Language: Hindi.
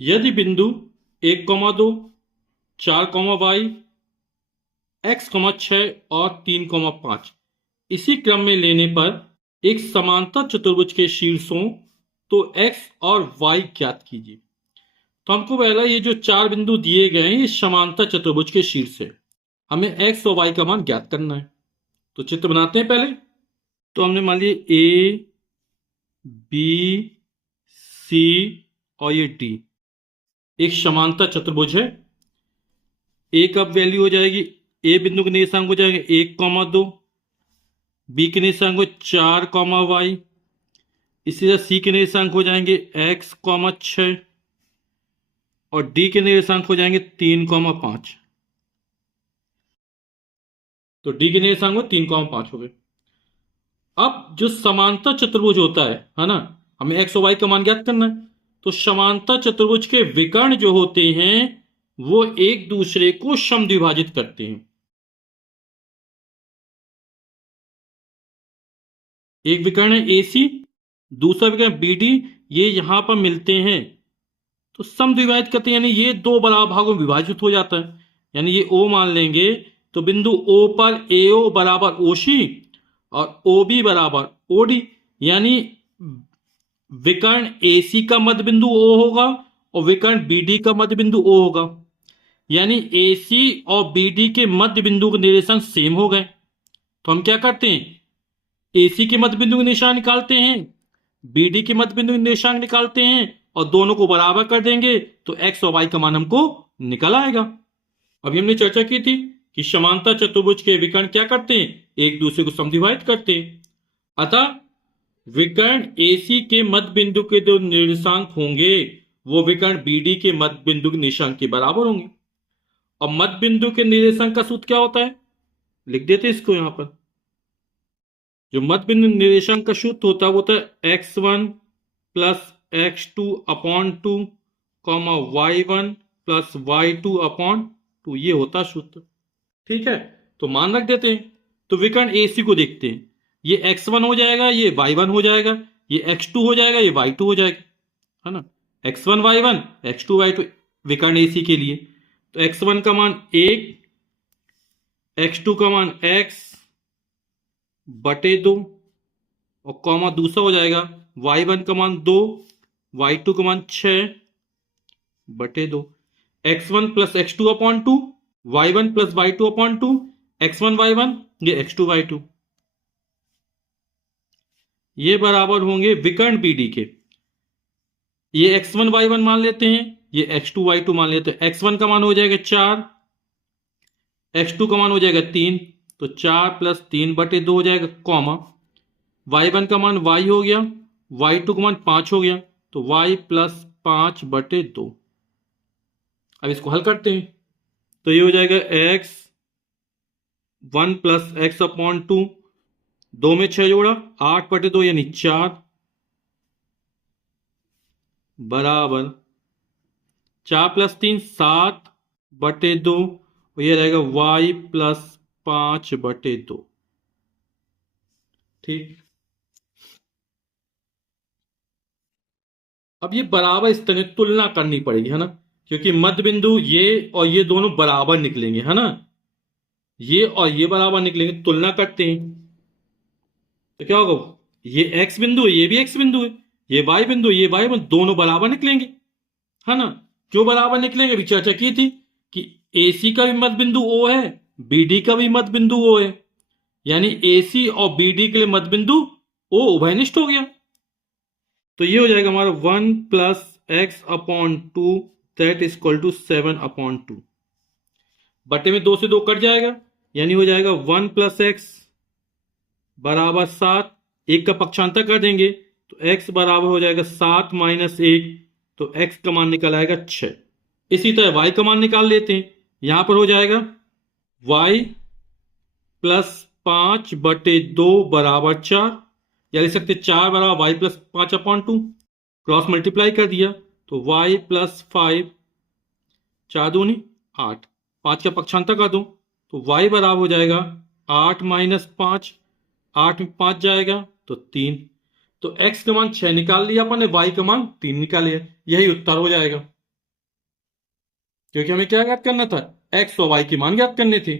यदि बिंदु 1,2, 4,y, x,6 और 3,5 इसी क्रम में लेने पर एक समांतर चतुर्भुज के शीर्षों तो x और y ज्ञात कीजिए। तो हमको पहला ये जो चार बिंदु दिए गए हैं ये समांतर चतुर्भुज के शीर्ष है। हमें x और y का मान ज्ञात करना है। तो चित्र बनाते हैं पहले। तो हमने मान लिया a, b, c और ये d एक समांतर चतुर्भुज है। a का वैल्यू हो जाएगी, a बिंदु के निर्देशांक हो जाएंगे 1,2, b के निर्देशांक हो 4,y, इसी तरह c के निर्देशांक हो जाएंगे x,6 और d के निर्देशांक हो जाएंगे 3,5। तो d के निर्देशांक हो 3,5 हो गए। अब जो समांतर चतुर्भुज होता है ना, हमें x और y का मान ज्ञात करना है। तो समांतर चतुर्भुज के विकर्ण जो होते हैं वो एक दूसरे को समद्विभाजित करते हैं। एक विकर्ण है AC, दूसरा विकर्ण BD, ये यहां पर मिलते हैं तो समद्विभाजित करते हैं, यानी ये दो बराबर भागों में विभाजित हो जाता है। यानी ये O मान लेंगे तो बिंदु O पर AO बराबर OC और OB बराबर OD, यानी विकर्ण AC का मध्य बिंदु O होगा और विकर्ण BD का मध्य बिंदु O होगा। यानी AC और BD के मध्य बिंदु के निर्देशांक सेम हो गए। तो हम क्या करते हैं, AC के मध्य बिंदु के निशान निकालते हैं, BD के मध्य बिंदु के निर्देशांक निकालते हैं और दोनों को बराबर कर देंगे तो x और y का मान हमको निकल आएगा। अभी हमने चर्चा की थी कि समांतर चतुर्भुज के विकर्ण क्या करते हैं, एक दूसरे को समद्विभाजित करते हैं। अतः विकर्ण AC के मध्य बिंदु के जो निर्देशांक होंगे वो विकर्ण BD के मध्य बिंदु के निर्देशांक के बराबर होंगे। और मध्य बिंदु के निर्देशांक का सूत्र क्या होता है, लिख देते हैं इसको यहां पर। जो मध्य बिंदु निर्देशांक का सूत्र होता है वो होता है x1 plus x2 upon 2 y1 plus y2 upon 2, ये होता सूत्र। ठीक है, तो मान रख देते हैं। तो विकर्ण AC को देखते हैं, ये x1 हो जाएगा, ये y1 हो जाएगा, ये x2 हो जाएगा, ये y2 हो जाएगा, है ना। x1 y1, x2 y2 विकर्ण AC के लिए। तो x1 का मान 1, x2 का मान x बटे 2 और कॉमा दूसरा हो जाएगा y1 का मान 2, y2 का मान 6 बटे 2, x1 plus x2 upon 2, y1 plus y2 upon 2, x1 y1 ये x2 y2, ये बराबर होंगे विकर्ण BD के। ये x1 y1 मान लेते हैं, ये x2 y2 मान लेते हैं। x1 का मान हो जाएगा 4, x2 का मान हो जाएगा 3, तो 4 प्लस 3 बटे 2 हो जाएगा, कॉमा y1 का मान y हो गया, y2 का मान 5 हो गया, तो y प्लस 5 बटे 2। अब इसको हल करते हैं तो ये हो जाएगा x1 प्लस x अपॉन 2, 2 में 6 जोड़ा 8 बटे 2 यानी 4 बराबर 4 प्लस 3 7 बटे 2, और ये रहेगा y प्लस 5 बटे 2। ठीक, अब ये बराबर इस तरह तुलना करनी पड़ेगी, है ना, क्योंकि मध्य बिंदु ये और ये दोनों बराबर निकलेंगे, है ना, ये और ये बराबर निकलेंगे। तुलना करते हैं तो क्या होगा, ये x बिंदु है, ये भी x बिंदु है, ये y बिंदु, ये y बिंदु, दोनों बराबर निकलेंगे, है ना। क्यों बराबर निकलेंगे, अभी चर्चा की थी कि AC का भी मध्य बिंदु O है, BD का भी मध्य बिंदु O है, यानी AC और BD के लिए मध्य बिंदु O उभयनिष्ठ हो गया। तो ये हो जाएगा हमारा 1 plus X upon 2 that is equal to 7 upon 2, बटे में 2 से 2 कट जाएगा, यानी हो जाएगा 1 प्लस एक्स बराबर 7, एक का पक्षांतर कर देंगे तो x बराबर हो जाएगा 7 माइनस 1, तो x का मान निकल आएगा 6। इसी तरह y का मान निकाल लेते हैं, यहां पर हो जाएगा y प्लस 5 बटे 2 बराबर 4, या लिख सकते 4 बराबर y plus 5 upon 2, cross multiply कर दिया तो y प्लस 5, 4 दूनी 8, 5 का पक्षांतर कर दो तो y बराबर हो जाएगा 8 माइनस 5, 8 में 5 जाएगा तो 3, तो x का मान 6 निकाल लिया अपन ने, y का मान 3 निकाल लिया, यही उत्तर हो जाएगा। क्योंकि हमें क्या ज्ञात करना था, एक्स और वाई के मान ज्ञात करने थे।